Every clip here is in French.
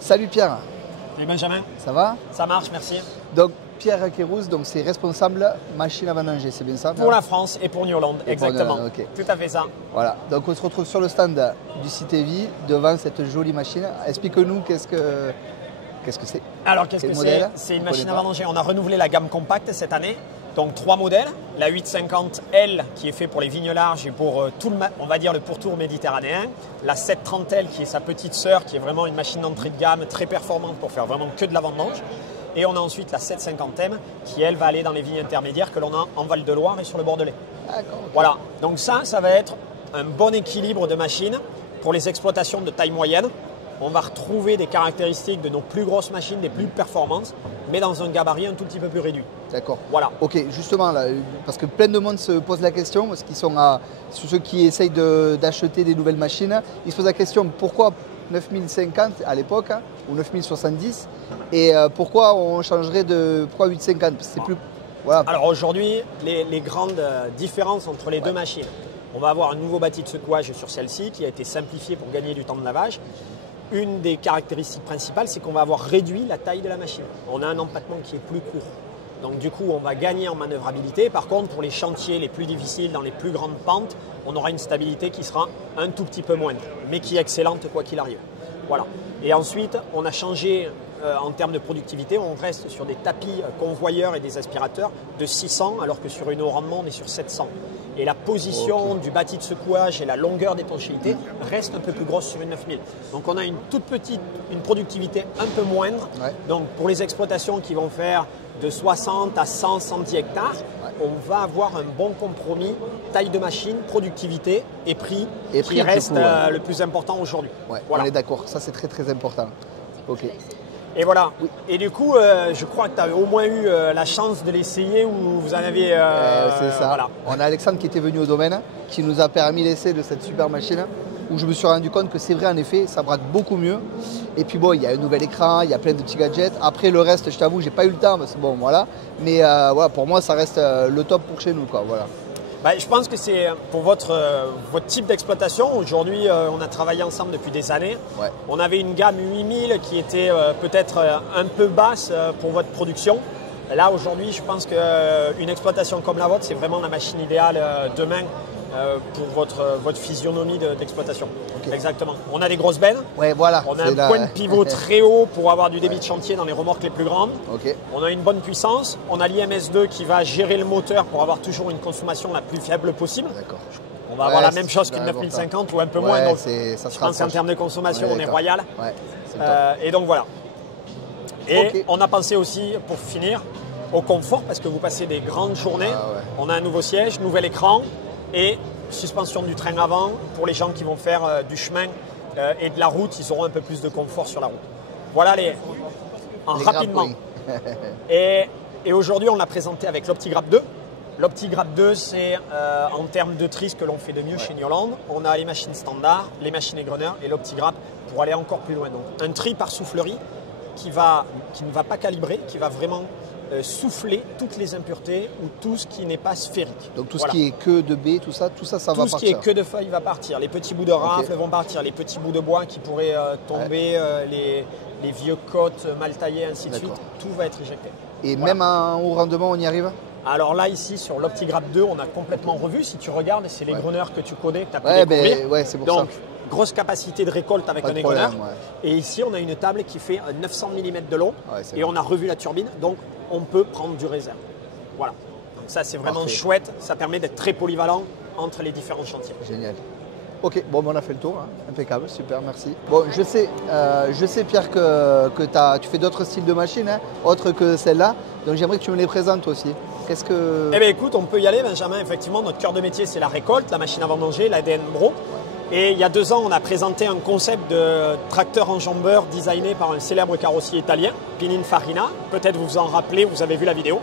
Salut Pierre. Salut Benjamin. Ça va? Ça marche, merci. Donc Pierre Kérouz, donc c'est responsable machine à vendanger, c'est bien ça? Pour la France et pour New Holland, exactement. Okay. Tout à fait ça. Voilà, donc on se retrouve sur le stand du Citevi devant cette jolie machine. Explique-nous qu'est-ce que c'est? Alors qu'est-ce que c'est? C'est une machine à vendanger. On a renouvelé la gamme compacte cette année. Donc 3 modèles, la 850L qui est fait pour les vignes larges et pour tout on va dire le pourtour méditerranéen, la 730L qui est sa petite sœur qui est vraiment une machine d'entrée de gamme très performante pour faire vraiment que de la vendange. Et on a ensuite la 750M qui elle va aller dans les vignes intermédiaires que l'on a en Val-de-Loire et sur le Bordelais. D'accord. Okay. Voilà, donc ça va être un bon équilibre de machines pour les exploitations de taille moyenne. On va retrouver des caractéristiques de nos plus grosses machines, des plus performantes, mais dans un gabarit un tout petit peu plus réduit. D'accord. Voilà. Ok, justement, là, parce que plein de monde se pose la question, parce qu'ils sont ceux qui essayent d'acheter des nouvelles machines, ils se posent la question pourquoi 9050 à l'époque ou 9070 et pourquoi on changerait pourquoi 850? C'est plus. Voilà. Alors aujourd'hui, les grandes différences entre les deux machines, on va avoir un nouveau bâti de secouage sur celle-ci qui a été simplifié pour gagner du temps de lavage. Une des caractéristiques principales, c'est qu'on va avoir réduit la taille de la machine. On a un empattement qui est plus court. Donc du coup, on va gagner en manœuvrabilité. Par contre, pour les chantiers les plus difficiles, dans les plus grandes pentes, on aura une stabilité qui sera un tout petit peu moindre, mais qui est excellente quoi qu'il arrive. Voilà. Et ensuite, on a changé en termes de productivité. On reste sur des tapis convoyeurs et des aspirateurs de 600, alors que sur une haut rendement, on est sur 700. Et la position du bâti de secouage et la longueur d'étanchéité reste un peu plus grosse sur une 9000. Donc on a une toute petite, une productivité un peu moindre. Ouais. Donc pour les exploitations qui vont faire de 60 à 100, 110 hectares, on va avoir un bon compromis, taille de machine, productivité et prix qui reste le plus important aujourd'hui. Ouais, voilà. On est d'accord, ça c'est très très important. Ok. Et voilà. Oui. Et du coup, je crois que tu as au moins eu la chance de l'essayer ou vous en avez. C'est ça. Voilà. On a Alexandre qui était venu au domaine, qui nous a permis l'essai de cette super machine, où je me suis rendu compte que c'est vrai en effet, ça braque beaucoup mieux. Et puis bon, il y a un nouvel écran, il y a plein de petits gadgets. Après le reste, je t'avoue, j'ai pas eu le temps, parce que bon, voilà. Mais voilà, pour moi, ça reste le top pour chez nous, quoi. Voilà. Bah, je pense que c'est pour votre type d'exploitation. Aujourd'hui, on a travaillé ensemble depuis des années. Ouais. On avait une gamme 8000 qui était peut-être un peu basse pour votre production. Là, aujourd'hui, je pense qu'une exploitation comme la vôtre, c'est vraiment la machine idéale demain pour votre physionomie d'exploitation. Okay. Exactement. On a des grosses bennes. Ouais, voilà, on a un point de pivot très haut pour avoir du débit de chantier dans les remorques les plus grandes. Okay. On a une bonne puissance. On a l'IMS2 qui va gérer le moteur pour avoir toujours une consommation la plus faible possible. D'accord. On va avoir la même chose qu'une 9050 ou un peu moins. Donc, ça je pense qu'en termes de consommation, on est royal. Ouais, et donc voilà. Et on a pensé aussi, pour finir, au confort, parce que vous passez des grandes journées. On a un nouveau siège, nouvel écran et suspension du train avant pour les gens qui vont faire du chemin et de la route. Ils auront un peu plus de confort sur la route. Voilà rapidement. et aujourd'hui, on l'a présenté avec l'OptiGrab 2. L'OptiGrab 2, c'est en termes de tri ce que l'on fait de mieux chez New Holland. On a les machines standards, les machines égreneurs et l'OptiGrab pour aller encore plus loin. Donc, un tri par soufflerie qui ne va pas calibrer, qui va vraiment souffler toutes les impuretés ou tout ce qui n'est pas sphérique. Donc tout ce qui est queue de baie, tout ça va partir. Tout ce qui est queue de feuille va partir. Les petits bouts de rafle vont partir. Les petits bouts de bois qui pourraient tomber, les vieux côtes mal taillées, ainsi de suite. Tout va être éjecté. Et même en haut rendement, on y arrive? Alors là, ici, sur l'OptiGrab 2, on a complètement revu. Si tu regardes, c'est l'égreneur que tu connais, que tu as pu découvrir. C'est pour Donc, ça. Grosse capacité de récolte avec un égreneur. Et ici, on a une table qui fait 900 mm de long. Et on a revu la turbine. Donc, on peut prendre du réserve. Voilà. Donc ça, c'est vraiment chouette. Ça permet d'être très polyvalent entre les différents chantiers. Génial. Ok, bon, on a fait le tour. Hein. Impeccable, super, merci. Bon, je sais Pierre, que tu fais d'autres styles de machines, autres que celle-là. Donc, j'aimerais que tu me les présentes aussi. Qu'est-ce que… Eh bien, écoute, on peut y aller, Benjamin. Effectivement, notre cœur de métier, c'est la récolte, la machine à vendanger, l'ADN Bro. Et il y a 2 ans, on a présenté un concept de tracteur enjambeur designé par un célèbre carrossier italien, Pininfarina. Peut-être vous vous en rappelez, vous avez vu la vidéo.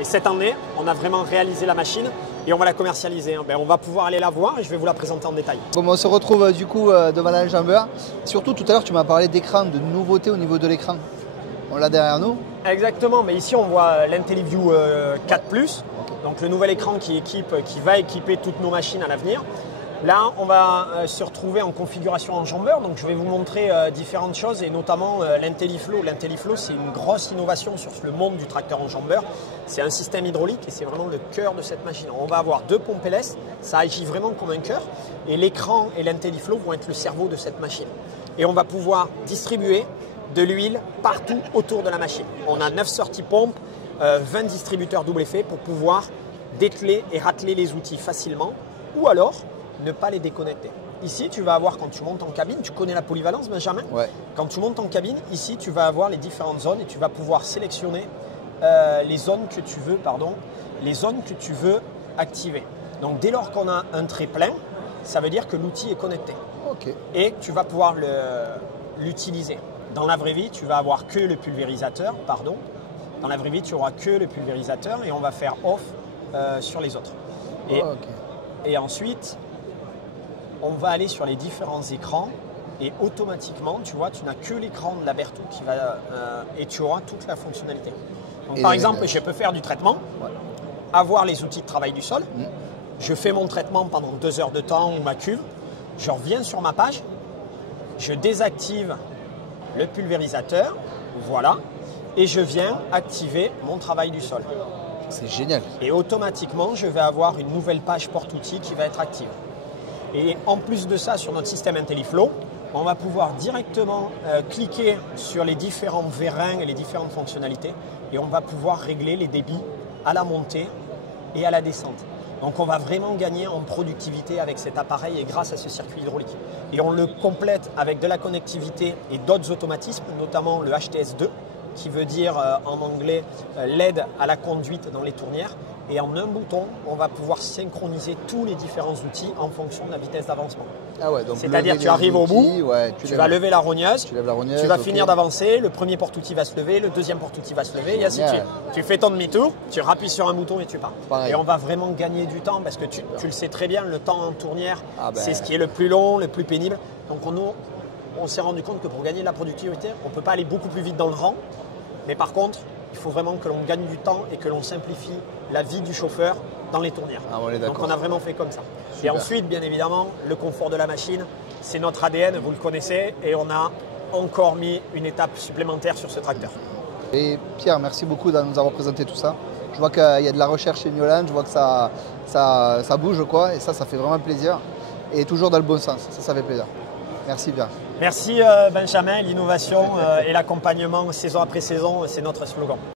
Et cette année, on a vraiment réalisé la machine et on va la commercialiser. On va pouvoir aller la voir et je vais vous la présenter en détail. Bon, on se retrouve du coup devant l'enjambeur. Surtout, tout à l'heure, tu m'as parlé d'écran, de nouveautés au niveau de l'écran. On l'a derrière nous. Exactement, mais ici, on voit l'IntelliView 4+, donc le nouvel écran qui va équiper toutes nos machines à l'avenir. Là, on va se retrouver en configuration enjambeur. Donc, je vais vous montrer différentes choses et notamment l'IntelliFlow. L'IntelliFlow, c'est une grosse innovation sur le monde du tracteur enjambeur. C'est un système hydraulique et c'est vraiment le cœur de cette machine. On va avoir 2 pompes LS, ça agit vraiment comme un cœur. Et l'écran et l'IntelliFlow vont être le cerveau de cette machine. Et on va pouvoir distribuer de l'huile partout autour de la machine. On a 9 sorties pompes, 20 distributeurs double effet pour pouvoir dételer et rateler les outils facilement ou alors ne pas les déconnecter. Ici, tu vas avoir, quand tu montes en cabine, tu connais la polyvalence, Benjamin? Ouais. Quand tu montes en cabine, ici, tu vas avoir les différentes zones et tu vas pouvoir sélectionner les zones que tu veux activer. Donc, dès lors qu'on a un trait plein, ça veut dire que l'outil est connecté. Okay. Et tu vas pouvoir l'utiliser. Dans la vraie vie, tu vas avoir que le pulvérisateur, Dans la vraie vie, tu n'auras que le pulvérisateur et on va faire off sur les autres. Et ensuite, on va aller sur les différents écrans et automatiquement, tu vois, tu n'as que l'écran de la Berthoud qui va et tu auras toute la fonctionnalité. Donc, par exemple, je peux faire du traitement, avoir les outils de travail du sol. Je fais mon traitement pendant 2 heures de temps ou ma cuve. Je reviens sur ma page, je désactive le pulvérisateur, voilà, et je viens activer mon travail du sol. C'est génial. Et automatiquement, je vais avoir une nouvelle page porte-outils qui va être active. Et en plus de ça, sur notre système IntelliFlow, on va pouvoir directement cliquer sur les différents vérins et les différentes fonctionnalités et on va pouvoir régler les débits à la montée et à la descente. Donc on va vraiment gagner en productivité avec cet appareil et grâce à ce circuit hydraulique. Et on le complète avec de la connectivité et d'autres automatismes, notamment le HTS2, qui veut dire en anglais l'aide à la conduite dans les tournières. Et en un bouton, on va pouvoir synchroniser tous les différents outils en fonction de la vitesse d'avancement. Ah ouais, c'est-à-dire tu arrives au bout, tu vas lever la rogneuse, tu vas finir d'avancer, le premier porte-outil va se lever, le deuxième porte-outil va se lever, et ainsi de suite. Tu fais ton demi-tour, tu rappuies sur un bouton et tu pars. Pareil. Et on va vraiment gagner du temps parce que tu le sais très bien, le temps en tournière, c'est ce qui est le plus long, le plus pénible. Donc on s'est rendu compte que pour gagner de la productivité, on ne peut pas aller beaucoup plus vite dans le rang, mais par contre, il faut vraiment que l'on gagne du temps et que l'on simplifie la vie du chauffeur dans les tournières. Donc on a vraiment fait comme ça. Super. Et ensuite, bien évidemment, le confort de la machine, c'est notre ADN, vous le connaissez, et on a encore mis une étape supplémentaire sur ce tracteur. Et Pierre, merci beaucoup de nous avoir présenté tout ça. Je vois qu'il y a de la recherche chez Newland, je vois que ça bouge, quoi, et ça fait vraiment plaisir. Et toujours dans le bon sens, ça fait plaisir. Merci Pierre. Merci Benjamin, l'innovation et l'accompagnement saison après saison, c'est notre slogan.